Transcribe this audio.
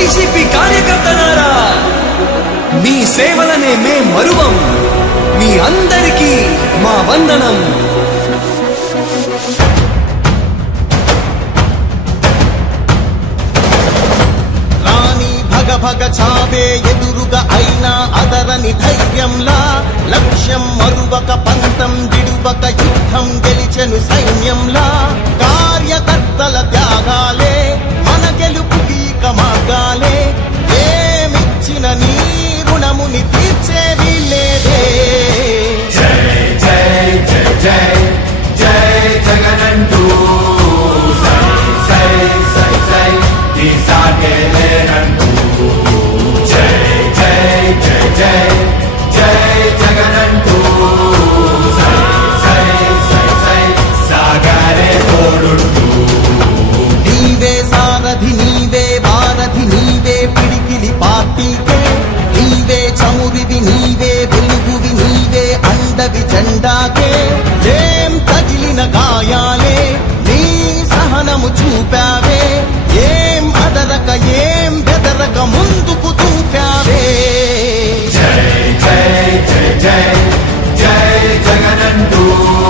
YCP కార్యకర్తలారా, మీ సేవలనే మే మరువం. మీ అందరికీ మా వందనం. భగ చావే ఎదురుగా అయినా అదరని ధైర్యంలా, లక్ష్యం మరువక పంతం విడువక యుద్ధం గెలిచెను సైన్యంలా. కార్యకర్తల త్యాగాలే మన గెలుపుకీక మార్గాలే. ఏమిచ్చిన నీ రుణముని తీర్చేది లేదే. జై జై జై జై జై జగనంటూ సై సై సై సై ఈ సాగే లేనంటూ. జై జై జై జై జై జగనంటూ సై సై సై సై సాగరే తోడుంటూ. నీవే సారథి నీవే వారధి నీవే పిడికిలి పార్టీకే. నీవే చమురివి నీవే వెలుగువి నీవే అండవి జెండాకే.